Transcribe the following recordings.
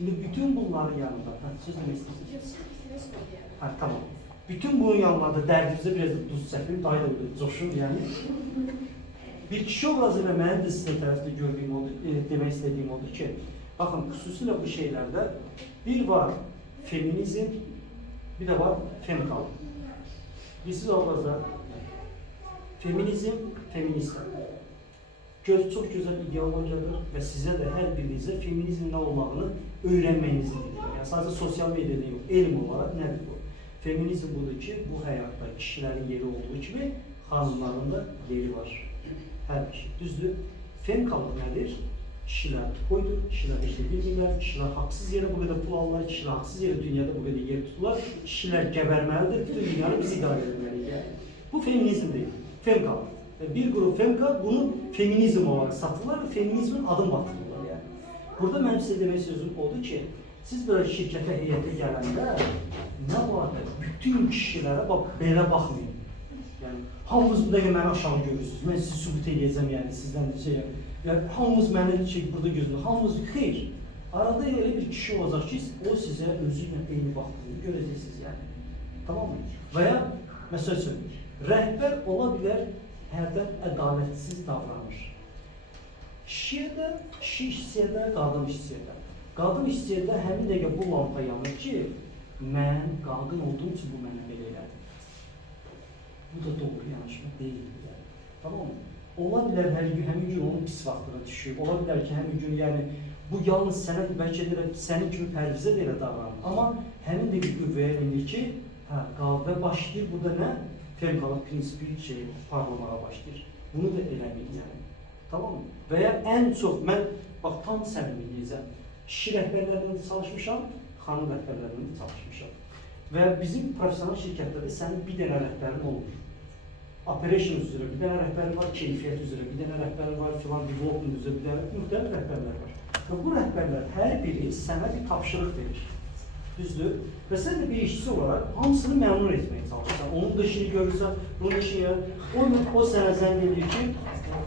Şimdi bütün bunların yanında, söz demek istiyorsunuz? Tamam. Bütün bunun yanında dərdimizə biraz da duz çəkdim, dayı da coşur yani. Bir kişi obrazıyla mənim de sizin tərəfdə gördüyüm odur, demək istədiyim odur ki, bakın xüsusilə bu şeylərdə bir var feminizm, bir de var femkal. Biz obrazda feminizm, feministler. Çok güzel ideolojiyadır ve size de her birinizə feminizmin ne olmağını öğrenmenizi dilir. Yani sadece sosyal medyada yok, elm olarak nedir bu? Feminizm budur ki, bu hayatta kişilerin yeri olduğu gibi hanımların da yeri var. Her bir şey. Düzdür. Femkalık nedir? Kişiler koydur, kişiler işte bilmirlər, kişiler haksız yere bu kadar pul alırlar, kişiler haksız yere dünyada bu kadar yer tuturlar, kişiler gebermelidir, bütün dünyanı biz idare etmeliyiz. Yani. Bu feminizm değil, femkalık. Bir grup femka bunu feminizm olarak satırlar ve feminizmin adım batırırlar yani. Burada benim size demek sözüm oldu ki, siz böyle şirkete, heyete gelende ne var da bütün kişilere bak, belə bakmayın. Yani hamınız bu dəqiqə məni aşağı görürsünüz. Ben sizi sübut edəcəm yani sizden şey. Yani hamınız məni şey burada gözünü, hamınız xeyr. Arada öyle bir kişi olacak ki, o size özüyle eyni baktığını göreceksiniz yani. Tamam mı? Veya mesela söyleyeyim, rehber olabilir, hərdən ədalətsiz davranır. Kişiyə də, kişi işçiyə də, qadın işçiyə də. Qadın işçiyə də həmin dəqiqə bu lampa yanır ki, mən qadın olduğum üçün bu mənə belə elədi. Bu da doğru yanaşma deyil. Yani. Tamam mı? Ola bilər həmin gün onun pis vaxtına düşüb. Ola bilər ki, həmin gün yani bu yalnız sənə bəlkə də sənin kimi pərvizə də elə davranır. Amma həmin də bir qüvvəyə inir ki, və başlayır burada nə? Femkalık prinsipi şey parlamaya başlayır. Bunu da eləməyin yani. Tamam mı? Veya en çok ben bak tam səmimiliyizəm. Kişi rəhbərlərində də çalışmışam, xanım rəhbərlərində də çalışmışam. Və bizim profesional şirkətlərdə sənin bir dənə rəhbərin olur. Operation üzrə bir dənə rəhbərin var, keyfiyyət üzrə bir dənə rəhbərin var, filan development üzrə bir dənə müxtəlif rəhbərlər var. Və bu rəhbərlər hər biri sənə bir tapşırıq verir. Düzdür. Və sən də bir işçi olarak hamısını məmnun etməyə çalışırsan. Onun da işini görürsən, bunun işini o sənə zəng edir ki,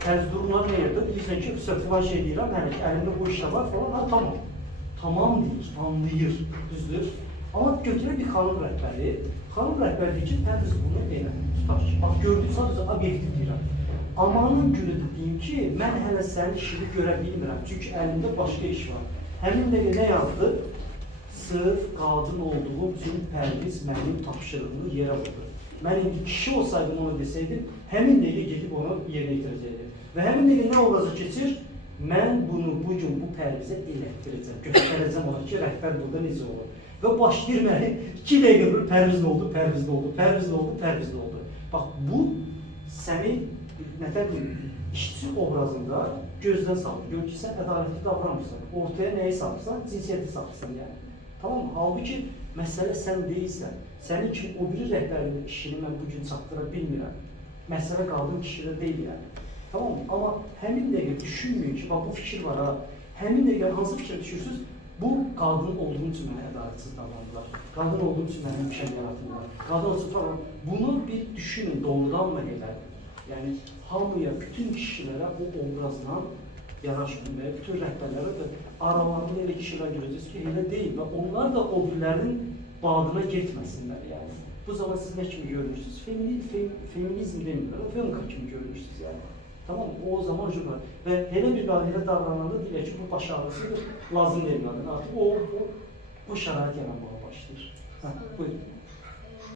tərz durumlar nə yerdə? Deyirsən ki, filan şey deyirəm, hələ ki, əlində bu işlə var falan, ha tamam. Tamam deyir, anlayır, düzdür. Amma götürür bir xanım rəhbəri, xanım rəhbəri deyir ki, biz bunu elə tutar ki, bax gördük, sadəcə obyektiv deyirəm. Amanın günü deyim ki, mən hələ sənin işini görə bilmirəm, çünki əlimdə başqa iş var. Həmin də nə yazdı? Sırf qadın olduğum üçün pərviz mənim tapşırığımı yerə vurdu. Mən indi kişi olsaydım onu deseydim, həmin dəqiqə gedib onu yerinə yetirəcəkdim. Və həmin dəqiqə nə obraza keçir? Mən bunu bugün bu pərvizə elətdirəcəm, göstərəcəm ona ki, rəhbər burada necə olur. Və başlayır məni 2 dəqiqə bir pərviz nə oldu, pərviz nə oldu, pərviz nə oldu, pərviz nə oldu. Bax, bu sənin işçi obrazında gözdən salır. Gör ki, sən ədalətli davranmırsan, ortaya nəyi salırsan, cinsiyyəti salırsan yəni. Tamam mı? Halbuki məsələ sən deyilsən. Sənin kimi o biri rəhbərin işini mən bugün çatdıra bilmirəm. Məsələ qadın kişidə deyil yəni. Tamam mı? Amma həmin dəqiqə düşünməyin ki, bax bu fikir var ha. Həmin dəqiqə hansı fikir düşürsünüz? Bu qadın olduğum üçün mənə ədalətsiz davrandılar. Qadın olduğum üçün mənə bir şey yaratırlar. Qadın olsun falan. Bunu bir düşünün, doğrudan mı elədir? Yəni hamıya, bütün kişilərə o obrazla yanaşmıyor ve bütün rəhbərlərə də aralarında elə kişilər görəcəksiniz ki, elə deyil və onlar da o birilərin bağına getməsinlər yəni. Bu zaman siz nə kimi görmüşsünüz? Feminizm demirlər, femka kimi görmüşsünüz yəni. Tamam mı? O zaman jurnar. Və elə bir qadına davrananda deyilər ki, bu baş ağrısıdır, lazım deyil qadın. Artıq o şərait yaranmağa başlayır. Buyurun.